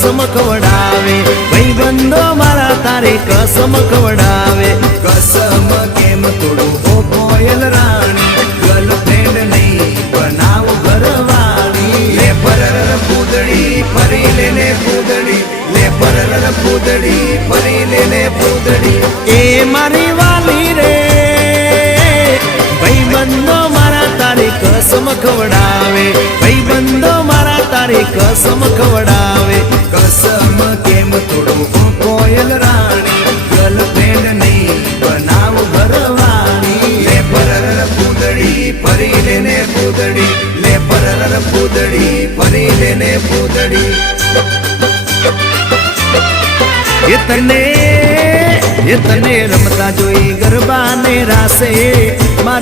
कसम खवडावे भाईबंधो मारा तारे कसम खवडावे कसम केम तोड़ू ओ कोयल रानी गर्लफ्रेंड नहीं बनाओ घरवाली ले परर पूदड़ी परी लेने पूदड़ी ले परर पूदड़ी परी लेने पूदड़ी ए मारी वाली रे भाईबंधो मारा तारे कसम खवडावे भाईबंधो मारा तारे कसम खवडावे कसम केम तोड़ू ओ कोयल रानी गर्लफ्रेंड नहीं बनाओ घरवाली ले परर पूदड़ी परी लेने पूदड़ी ले परर पूदड़ी परी लेने पूदड़ी ये तने रमता जोई गरबा ने रासे